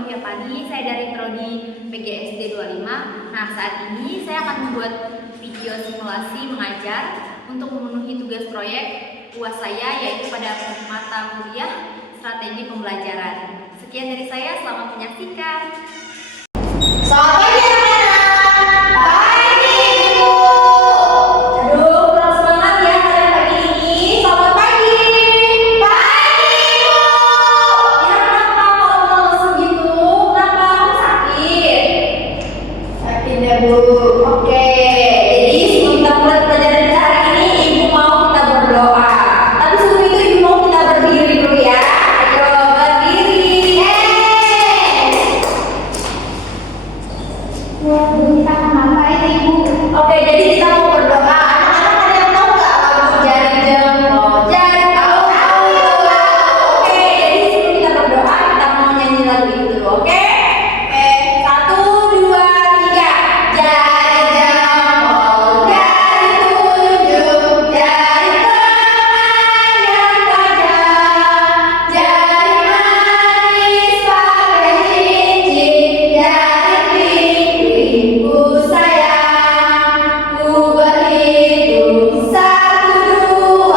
Olivia Pani, saya dari Prodi PGSD 25. Nah, saat ini saya akan membuat video simulasi mengajar untuk memenuhi tugas proyek UAS saya, yaitu pada mata kuliah strategi pembelajaran. Sekian dari saya, selamat menyaksikan. Selamat pagi anak-anak. Pagi Ibu. Aduh, kurang semangat ya kalian pagi ini. Selamat pagi. Pagi Ibu. Ya kenapa kalau males gitu? Kenapa kamu sakit? Sakit ya Bu. Oke. Jadi sebelum kita mulai pelajaran kita hari ini, Ibu mau kita berdoa. Tapi sebelum itu Ibu mau kita berdiri dulu ya. Ayo berdiri. Kita akan ngapain Ibu? Oke, jadi kita mau berdoa. Anak-anak ada yang tahu nggak lagu Jari Jempol? Jari tahu. Oke, jadi sebelum kita berdoa kita mau nyanyi lagu itu dulu, oke? Oke, 1, 2, 3. Jari jempol, jari tunjuk, jari tangan yang tajam, jari manis pakai cincin, jari ibu sayang, ku berhitung 1, 2,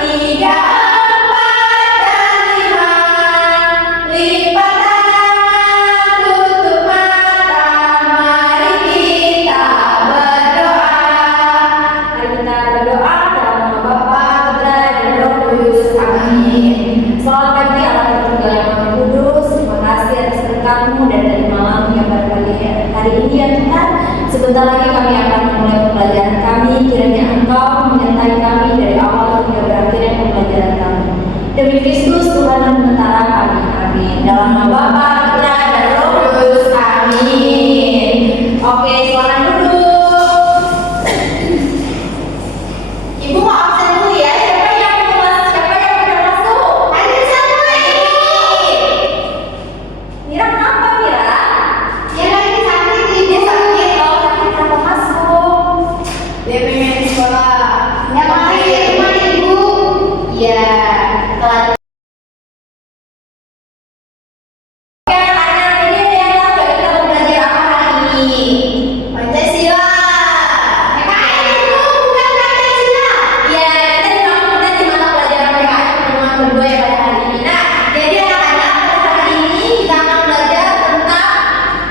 3, 4 dan 5. Lipat tangan, tutup mata, mari kita berdoa. Mari kita berdoa dalam nama Bapa, Putra, dan Roh Kudus. Amin. Selamat pagi Allah Tertunggal yang Maha Kudus. Terima kasih atas berkat-Mu dan dari malam yang pada pagi hari ini ya Tuhan. Sebentar lagi kami akan memulai pembelajaran kami. Kiranya Engkau menyertai kami dari awal hingga berakhirnya pembelajaran kami. Demi Kristus Tuhan dan Sementara kami. Amin. Dalam nama Bapa, Putra, dan Roh Kudus. Amin. Oke, silakan duduk. Ibu mau absen dulu ya. Siapa yang udah masuk? Hadir semua ini. Mira kenapa Mira? Dia lagi sakit. Dia sakit. Oh, sakit kenapa masuk? Dia pengen di sekolah. Yang lain di rumah Ibu. Iya. Telat. Oke, anak-anak ini ada yang tahu nggak kita mau belajar apa hari ini? Pancasila. PKN Ibu, bukan Pancasila. Iya, kita di mata pelajaran PKN pertemuan kedua ya pada hari ini. Nah, jadi anak-anak pada hari ini kita akan belajar tentang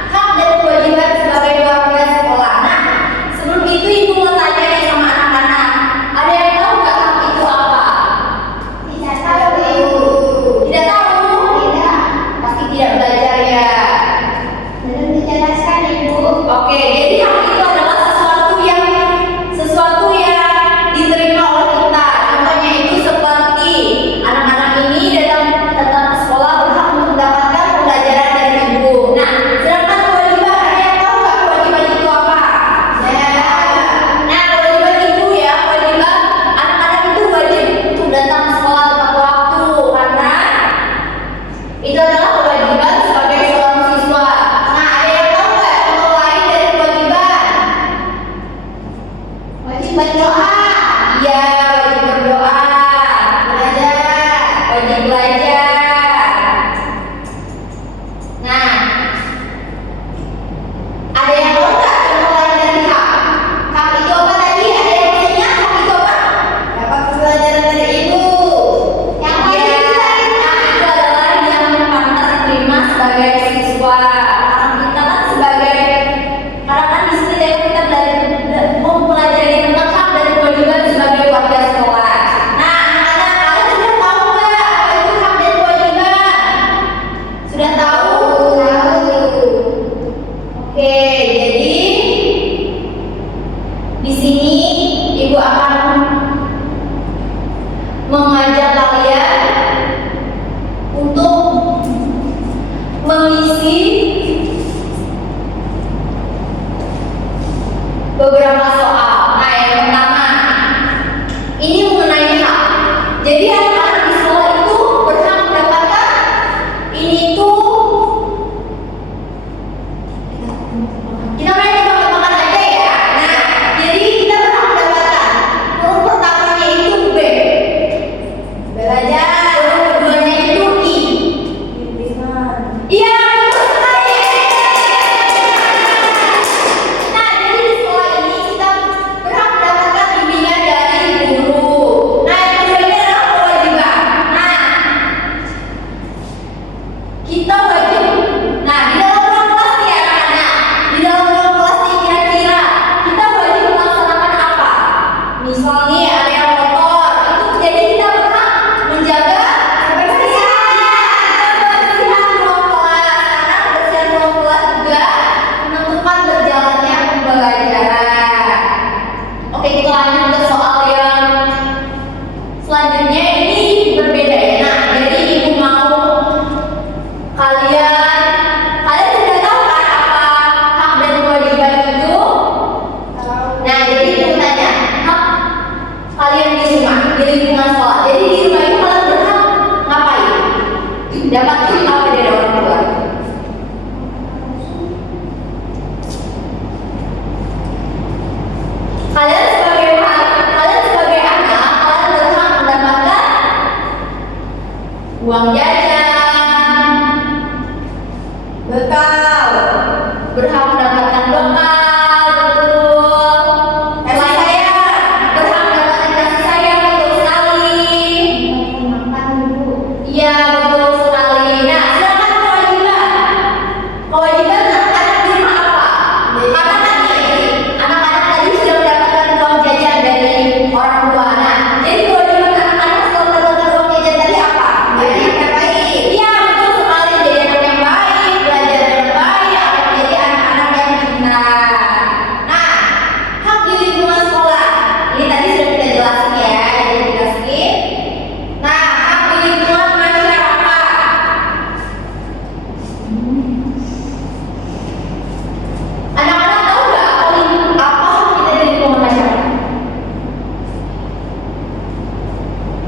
hak dan kewajiban sebagai warga sekolah. Nah, sebelum itu Ibu mau tanya nih sama anak-anak. Ada yang tahu nggak hak itu apa? Tidak tahu Ibu.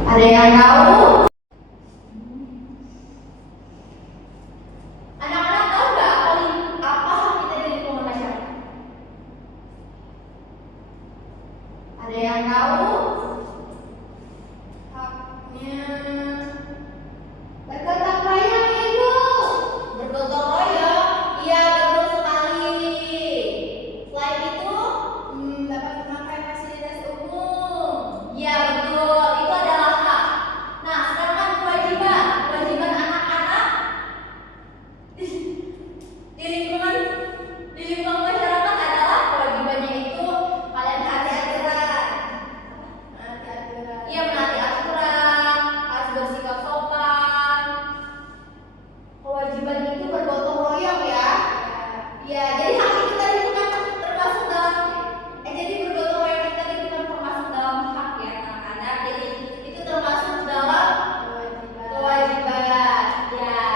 Ada yang tahu? Anak-anak tahu nggak apa hak kita di lingkungan masyarakat? Ada yang tahu? Haknya bergotong royong, Ibu. Bergotong royong? Iya, betul sekali. Selain itu, dapat memakai fasilitas umum. Iya, betul. Itu adalah hak. Nah, sekarang kewajiban anak-anak di lingkungan masyarakat adalah kewajibannya itu kalian taati aturan. Iya, menaati aturan, harus bersikap sopan. Kewajiban itu bergotong royong ya. Ya, jadi hak itu tadi bukan termasuk dalam jadi bergotong royong itu tadi bukan termasuk dalam hak ya anak-anak. Jadi itu termasuk dalam kewajiban. Ya.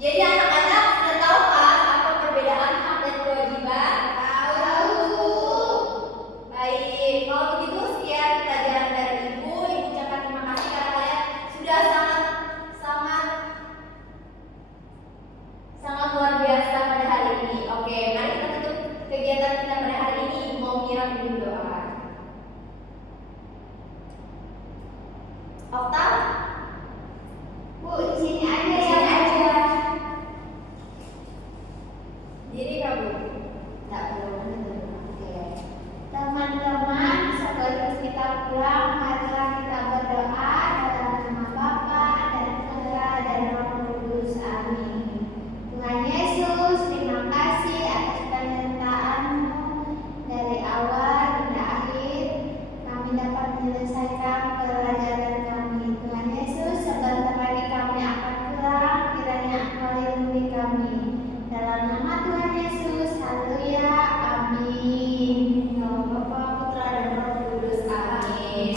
Jadi anak-anak sudah tahu kan apa perbedaan hak dan kewajiban? Tahu. Baik, kalau begitu sekian pelajaran dari Ibu. Ibu ucapkan terima kasih karena kalian sudah sangat luar biasa pada hari ini. Oke, mari kita tutup kegiatan kita pada hari ini. Ibu mau menyiram dulu doa. Okta? Bu, di sini aja ya. Diri kamu? Tidak perlu. Oke. Teman-teman, sebelum kita pulang, marilah kita berdoa dalam nama Bapa dan Putra dan Roh Kudus. Amin. Tuhan Yesus, terima kasih atas penyertaan-Mu dari awal hingga akhir. Kami dapat menyelesaikan pelajaran kami. Tuhan Yesus, sebentar lagi kami akan pulang. Kiranya Engkau lindungi kami. Dalam nama Tuhan Yesus, haleluya, amin. Nama Bapa, Putra dan Roh Kudus, amin.